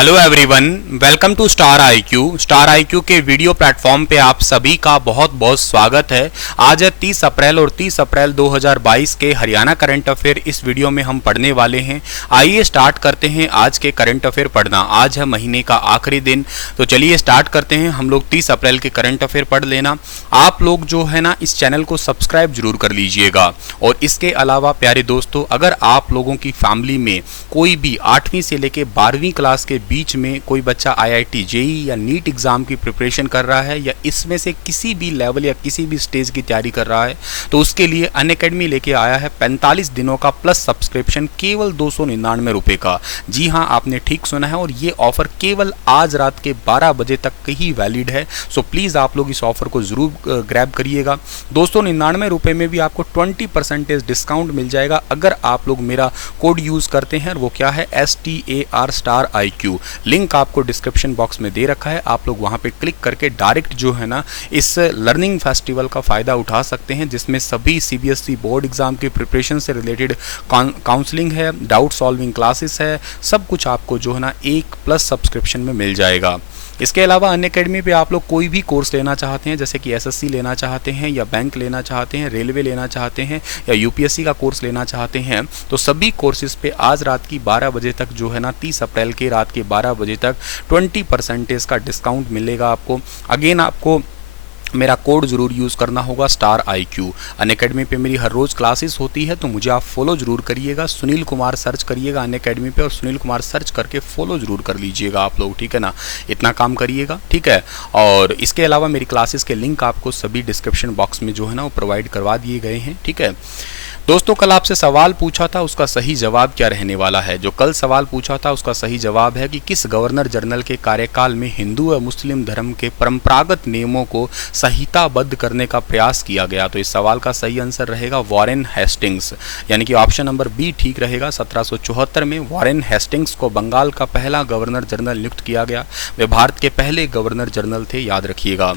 Hello everyone, welcome to Star IQ. Star IQ के video platform पे आप सभी का बहुत बहुत स्वागत है। आज है 30 अप्रैल और 30 अप्रैल 2022 के हरियाणा करंट अफेयर इस वीडियो में हम पढ़ने वाले हैं। आइए स्टार्ट करते हैं आज के करंट अफेयर पढ़ना। आज है महीने का आखिरी दिन, तो चलिए स्टार्ट करते हैं। हम लोग 30 अप्रैल के करंट अफेयर पढ़ लेना। आप लोग जो है ना इस चैनल को सब्सक्राइब जरूर कर लीजिएगा। और इसके अलावा प्यारे दोस्तों, अगर आप लोगों की फैमिली में कोई भी 8वीं से लेके 12वीं क्लास के बीच में कोई बच्चा आईआईटी, जेईई या नीट एग्जाम की प्रिपरेशन कर रहा है या इसमें से किसी भी लेवल या किसी भी स्टेज की तैयारी कर रहा है, तो उसके लिए अनअकैडमी लेके आया है 45 दिनों का प्लस सब्सक्रिप्शन केवल 299 रुपये का। जी हाँ, आपने ठीक सुना है, और ये ऑफर केवल आज रात के 12 बजे तक ही वैलिड है। सो प्लीज़ आप लोग इस ऑफर को ज़रूर ग्रैब करिएगा। 299 रुपये में भी आपको 20% डिस्काउंट मिल जाएगा अगर आप लोग मेरा कोड यूज़ करते हैं। वो क्या है? STAR*IQ। लिंक आपको डिस्क्रिप्शन बॉक्स में दे रखा है। आप लोग वहां पे क्लिक करके डायरेक्ट जो है ना इस लर्निंग फेस्टिवल का फ़ायदा उठा सकते हैं, जिसमें सभी CBSE बोर्ड एग्जाम की प्रिपरेशन से रिलेटेड काउंसलिंग है, डाउट सॉल्विंग क्लासेस है, सब कुछ आपको जो है ना एक प्लस सब्सक्रिप्शन में मिल जाएगा। इसके अलावा अनअकैडमी पे आप लोग कोई भी कोर्स लेना चाहते हैं, जैसे कि SSC लेना चाहते हैं या बैंक लेना चाहते हैं, रेलवे लेना चाहते हैं या UPSC का कोर्स लेना चाहते हैं, तो सभी कोर्सेज पे आज रात की 12 बजे तक जो है ना 30 अप्रैल के रात के 12 बजे तक 20% का डिस्काउंट मिलेगा आपको। अगेन आपको मेरा कोड ज़रूर यूज़ करना होगा STAR*IQ। अनअकैडमी पे मेरी हर रोज़ क्लासेस होती है, तो मुझे आप फॉलो ज़रूर करिएगा। सुनील कुमार सर्च करिएगा अनअकैडमी पे, और सुनील कुमार सर्च करके फॉलो ज़रूर कर लीजिएगा आप लोग, ठीक है ना? इतना काम करिएगा, ठीक है? और इसके अलावा मेरी क्लासेस के लिंक आपको सभी डिस्क्रिप्शन बॉक्स में जो है ना वो प्रोवाइड करवा दिए गए हैं, ठीक है दोस्तों। कल आपसे सवाल पूछा था, उसका सही जवाब क्या रहने वाला है? जो कल सवाल पूछा था उसका सही जवाब है कि किस गवर्नर जनरल के कार्यकाल में हिंदू व मुस्लिम धर्म के परंपरागत नियमों को संहिताबद्ध करने का प्रयास किया गया? तो इस सवाल का सही आंसर रहेगा वॉरेन हेस्टिंग्स, यानी कि ऑप्शन नंबर बी ठीक रहेगा। 1774 में वॉरेन हेस्टिंग्स को बंगाल का पहला गवर्नर जनरल नियुक्त किया गया। वे भारत के पहले गवर्नर जनरल थे, याद रखिएगा।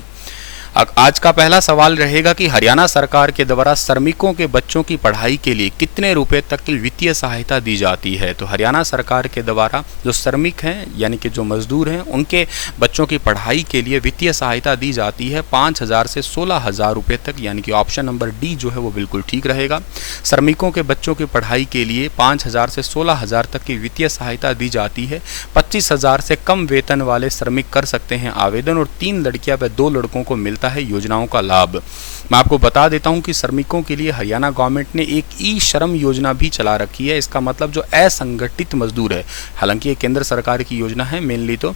आज का पहला सवाल रहेगा कि हरियाणा सरकार के द्वारा श्रमिकों के बच्चों की पढ़ाई के लिए कितने रुपए तक की वित्तीय सहायता दी जाती है? तो हरियाणा सरकार के द्वारा जो श्रमिक हैं यानी कि जो मजदूर हैं, उनके बच्चों की पढ़ाई के लिए वित्तीय सहायता दी जाती है 5,000 से 16,000 रुपये तक, यानी कि ऑप्शन नंबर डी जो है वो बिल्कुल ठीक रहेगा। श्रमिकों के बच्चों की पढ़ाई के लिए 5,000 से 16,000 तक की वित्तीय सहायता दी जाती है। 25,000 से कम वेतन वाले श्रमिक कर सकते हैं आवेदन, और 3 लड़कियां व 2 लड़कों को मिलता है योजनाओं का लाभ। मैं आपको बता देता हूं कि श्रमिकों के लिए हरियाणा गवर्नमेंट ने एक ई-श्रम योजना भी चला रखी है। इसका मतलब जो असंगठित मजदूर है, हालांकि ये केंद्र सरकार की योजना है मेनली, तो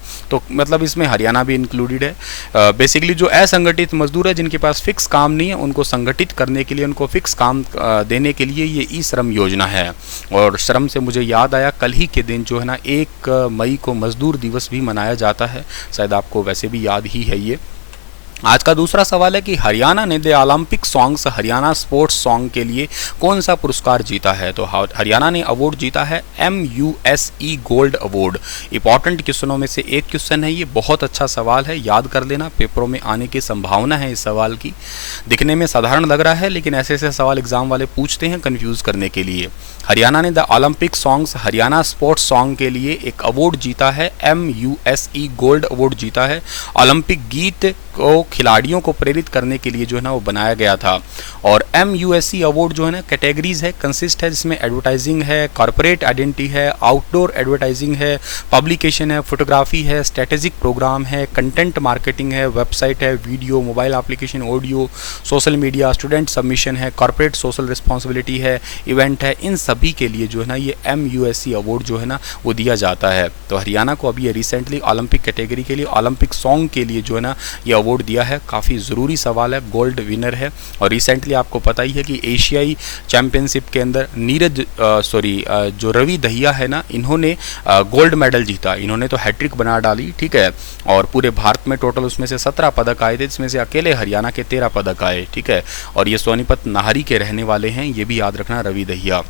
मतलब इसमें हरियाणा भी इंक्लूडेड है। बेसिकली जो असंगठित मजदूर है, जिनके पास फिक्स काम नहीं है, उनको संगठित करने के लिए, उनको फिक्स काम देने के लिए ये ई-श्रम योजना है। और श्रम से मुझे याद आया, कल ही के दिन जो है ना 1 मई को मजदूर दिवस भी मनाया जाता है, शायद आपको वैसे भी याद ही है ये। आज का दूसरा सवाल है कि हरियाणा ने the Olympic songs Haryana sports song के लिए कौन सा पुरस्कार जीता है? तो हरियाणा ने अवार्ड जीता है MUSE गोल्ड अवार्ड। इंपॉर्टेंट क्वेश्चनों में से एक क्वेश्चन है ये, बहुत अच्छा सवाल है, याद कर लेना, पेपरों में आने की संभावना है इस सवाल की। दिखने में साधारण लग रहा है, लेकिन ऐसे ऐसे सवाल एग्जाम वाले पूछते हैं कन्फ्यूज़ करने के लिए। हरियाणा ने the Olympic songs Haryana sports song के लिए एक अवार्ड जीता है, MUSE गोल्ड अवार्ड जीता है। ओलंपिक गीत को खिलाड़ियों को प्रेरित करने के लिए जो है ना वो बनाया गया था। और MUSE अवार्ड जो है ना कैटेगरीज है, कंसिस्ट है, जिसमें एडवर्टाइजिंग है, कॉर्पोरेट आइडेंटिटी है, आउटडोर एडवर्टाइजिंग है, पब्लिकेशन है, फोटोग्राफी है, स्ट्रेटेजिक प्रोग्राम है, कंटेंट मार्केटिंग है, वेबसाइट है, video, mobile application, audio, social media, student submission है, कॉर्पोरेट सोशल रिस्पॉन्सिबिलिटी है, इवेंट है। इन सभी के लिए जो है ना ये MUSE अवार्ड जो है ना वो दिया जाता है। तो हरियाणा को अभी ये रिसेंटली ओलंपिक कैटेगरी के लिए, ओलंपिक सॉन्ग के लिए जो है ना ये अवार्ड दिया है। काफ़ी ज़रूरी सवाल है, गोल्ड विनर है। और रिसेंटली आपको पता ही है कि एशियाई चैम्पियनशिप के अंदर जो रवि दहिया है ना, इन्होंने गोल्ड मेडल जीता। इन्होंने तो हैट्रिक बना डाली, ठीक है। और पूरे भारत में टोटल उसमें से 17 पदक आए थे, जिसमें से अकेले हरियाणा के 13 पदक आए, ठीक है। और ये सोनीपत नाहरी के रहने वाले हैं, ये भी याद रखना, रवि दहिया।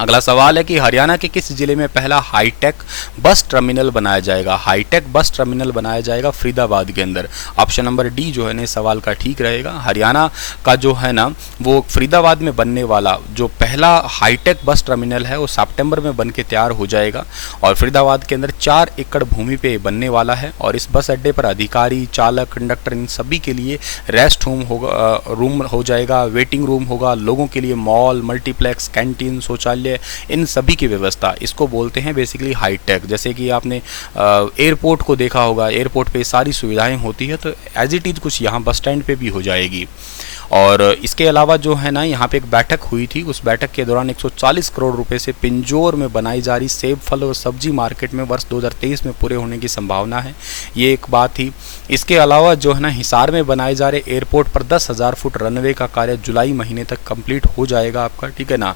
अगला सवाल है कि हरियाणा के किस जिले में पहला हाईटेक बस टर्मिनल बनाया जाएगा। हाईटेक बस टर्मिनल बनाया जाएगा फरीदाबाद के अंदर। ऑप्शन नंबर डी जो है ना सवाल का ठीक रहेगा। हरियाणा का जो है ना वो फरीदाबाद में बनने वाला जो पहला हाईटेक बस टर्मिनल है वो सितंबर में बन के तैयार हो जाएगा और फरीदाबाद के अंदर 4 एकड़ भूमि पे बनने वाला है। और इस बस अड्डे पर अधिकारी, चालक, कंडक्टर इन सभी के लिए रेस्ट होम होगा, रूम हो जाएगा, वेटिंग रूम होगा, लोगों के लिए मॉल, मल्टीप्लेक्स, कैंटीन, शौचालय, इन सभी की व्यवस्था। इसको बोलते हैं बेसिकली हाईटेक। जैसे कि आपने एयरपोर्ट को देखा होगा, एयरपोर्ट पे सारी सुविधाएं होती है, तो एज इट इज़ कुछ यहाँ बस स्टैंड पे भी हो जाएगी। और इसके अलावा जो है ना यहाँ पे एक बैठक हुई थी, उस बैठक के दौरान 140 करोड़ रुपए से पिंजौर में बनाई जा रही सेब, फल और सब्जी मार्केट में वर्ष 2023 में पूरे होने की संभावना है। ये एक बात थी। इसके अलावा जो है ना हिसार में बनाए जा रहे एयरपोर्ट पर 10,000 फुट रनवे का कार्य जुलाई महीने तक कंप्लीट हो जाएगा आपका, ठीक है ना।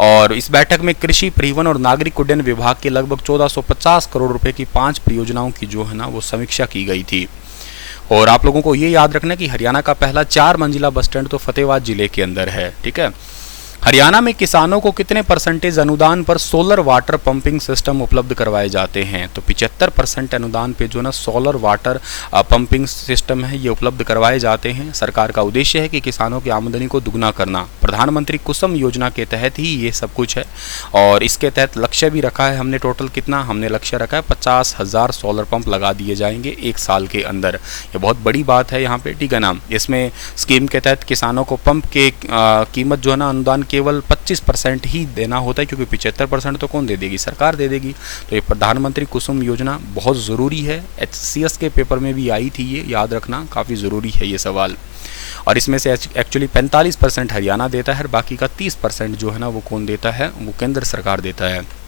और इस बैठक में कृषि, परिवहन और नागरिक उड्डयन विभाग के लगभग 1450 करोड़ रुपए की 5 परियोजनाओं की जो है ना वो समीक्षा की गई थी। और आप लोगों को ये याद रखना कि हरियाणा का पहला 4 मंजिला बस स्टैंड तो फतेहाबाद जिले के अंदर है, ठीक है। हरियाणा में किसानों को कितने परसेंटेज अनुदान पर सोलर वाटर पंपिंग सिस्टम उपलब्ध करवाए जाते हैं। तो 75% अनुदान पे जो ना सोलर वाटर पंपिंग सिस्टम है ये उपलब्ध करवाए जाते हैं। सरकार का उद्देश्य है कि किसानों की आमदनी को दुगना करना। प्रधानमंत्री कुसुम योजना के तहत ही ये सब कुछ है और इसके तहत लक्ष्य भी रखा है हमने। टोटल कितना हमने लक्ष्य रखा है, 50,000 सोलर पंप लगा दिए जाएंगे 1 साल के अंदर। ये बहुत बड़ी बात है यहाँ पे, ठीक है ना। इसमें स्कीम के तहत किसानों को पंप के कीमत जो है ना अनुदान केवल 25% ही देना होता है, क्योंकि 75% तो कौन दे देगी, सरकार दे देगी। तो ये प्रधानमंत्री कुसुम योजना बहुत ज़रूरी है। HCS के पेपर में भी आई थी, ये याद रखना काफ़ी ज़रूरी है ये सवाल। और इसमें से एक्चुअली 45% हरियाणा देता है और बाकी का 30% जो है ना वो कौन देता है, वो केंद्र सरकार देता है।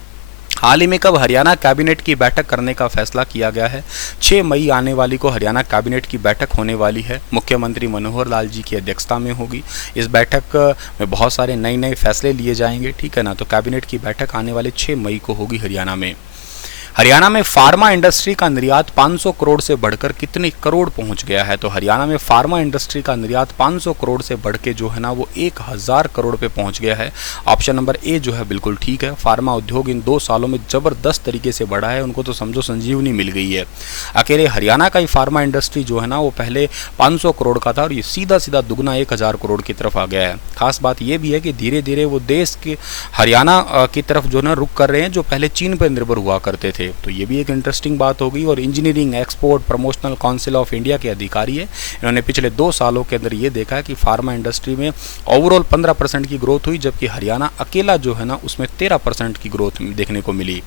हाल ही में कब हरियाणा कैबिनेट की बैठक करने का फैसला किया गया है। 6 मई आने वाली को हरियाणा कैबिनेट की बैठक होने वाली है। मुख्यमंत्री मनोहर लाल जी की अध्यक्षता में होगी। इस बैठक में बहुत सारे नए फैसले लिए जाएंगे, ठीक है ना। तो कैबिनेट की बैठक आने वाले 6 मई को होगी हरियाणा में। हरियाणा में फार्मा इंडस्ट्री का निर्यात 500 करोड़ से बढ़कर कितने करोड़ पहुंच गया है। तो हरियाणा में फार्मा इंडस्ट्री का निर्यात 500 करोड़ से बढ़ के जो है ना वो 1000 करोड़ पे पहुंच गया है। ऑप्शन नंबर ए जो है बिल्कुल ठीक है। फार्मा उद्योग इन 2 सालों में जबरदस्त तरीके से बढ़ा है, उनको तो समझो संजीवनी मिल गई है। अकेले हरियाणा का ही फार्मा इंडस्ट्री जो है ना वो पहले 500 करोड़ का था और ये सीधा दुगना 1000 करोड़ की तरफ आ गया है। खास बात ये भी है कि धीरे धीरे वो देश के हरियाणा की तरफ जो ना रुख कर रहे हैं, जो पहले चीन पर निर्भर हुआ करते थे। तो ये भी एक इंटरेस्टिंग बात होगी। और engineering export promotional council of India के अधिकारी है, इन्होंने पिछले 2 सालों के अंदर ये देखा है कि फार्मा इंडस्ट्री में ओवरऑल 15% की ग्रोथ हुई, जबकि हरियाणा अकेला जो है ना उसमें 13% की ग्रोथ देखने को मिली।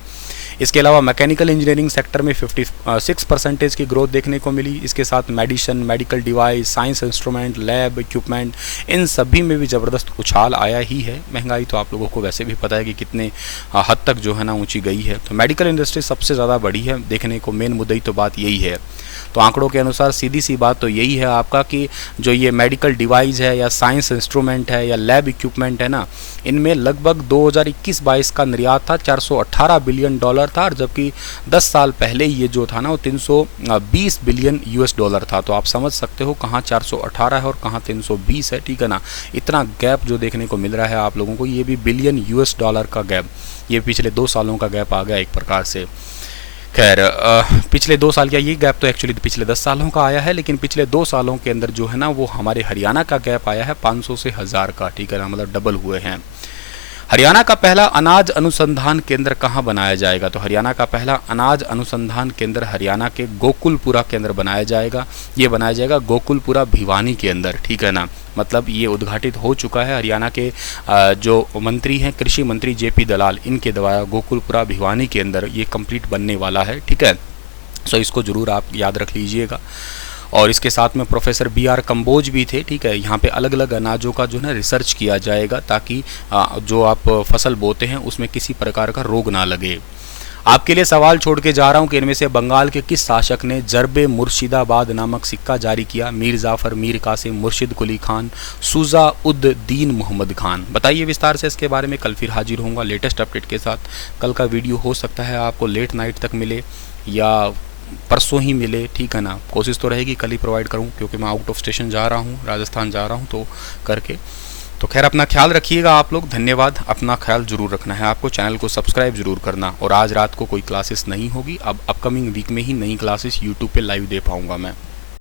इसके अलावा मैकेनिकल इंजीनियरिंग सेक्टर में 56% की ग्रोथ देखने को मिली। इसके साथ medicine, medical device, science instrument, lab equipment, इन सभी में भी ज़बरदस्त उछाल आया ही है। महंगाई तो आप लोगों को वैसे भी पता है कि कितने हद तक जो है ना ऊंची गई है। तो मेडिकल इंडस्ट्री सबसे ज़्यादा बढ़ी है देखने को, मेन मुद्दा ही तो बात यही है। तो आंकड़ों के अनुसार सीधी सी बात तो यही है आपका कि जो ये मेडिकल डिवाइस है या साइंस इंस्ट्रूमेंट है या लैब इक्विपमेंट है ना, इनमें लगभग 2021-22 का निर्यात था $418 बिलियन था, और जबकि 10 साल पहले ये जो था ना वो $320 बिलियन था। तो आप समझ सकते हो कहाँ 418 है और कहाँ 320 है, ठीक है ना। इतना गैप जो देखने को मिल रहा है आप लोगों को, ये भी बिलियन $, का गैप, ये पिछले 2 सालों का गैप आ गया एक प्रकार से। खैर पिछले 2 साल का ये गैप तो एक्चुअली पिछले 10 सालों का आया है, लेकिन पिछले 2 सालों के अंदर जो है ना वो हमारे हरियाणा का गैप आया है 500 से 1000 का, ठीक है ना, मतलब डबल हुए हैं। हरियाणा का पहला अनाज अनुसंधान केंद्र कहाँ बनाया जाएगा। तो हरियाणा का पहला अनाज अनुसंधान केंद्र हरियाणा के गोकुलपुरा के अंदर बनाया जाएगा। ये बनाया जाएगा गोकुलपुरा भिवानी के अंदर, ठीक है ना। मतलब ये उद्घाटित हो चुका है। हरियाणा के जो मंत्री हैं, कृषि मंत्री JP दलाल, इनके द्वारा गोकुलपुरा भिवानी के अंदर ये कंप्लीट बनने वाला है, ठीक है। सो इसको ज़रूर आप याद रख लीजिएगा। और इसके साथ में प्रोफेसर BR कंबोज भी थे, ठीक है। यहाँ पे अलग अलग अनाजों का जो है रिसर्च किया जाएगा, ताकि जो आप फसल बोते हैं उसमें किसी प्रकार का रोग ना लगे। आपके लिए सवाल छोड़ के जा रहा हूँ कि इनमें से बंगाल के किस शासक ने जरबे मुर्शिदाबाद नामक सिक्का जारी किया। मीर जाफ़र, मीर कासिम, मुर्शिद कुली खान, सूजा उद दीन मोहम्मद खान। बताइए विस्तार से इसके बारे में। कल फिर हाजिर होऊंगा लेटेस्ट अपडेट के साथ। कल का वीडियो हो सकता है आपको लेट नाइट तक मिले या परसों ही मिले, ठीक है ना। कोशिश तो रहेगी कल ही प्रोवाइड करूँ, क्योंकि मैं आउट ऑफ स्टेशन जा रहा हूँ, राजस्थान जा रहा हूँ, तो करके तो खैर अपना ख्याल रखिएगा आप लोग, धन्यवाद। अपना ख्याल जरूर रखना है आपको, चैनल को सब्सक्राइब जरूर करना। और आज रात को कोई क्लासेस नहीं होगी, अब अपकमिंग वीक में ही नई क्लासेस यूट्यूब पे लाइव दे पाऊंगा मैं।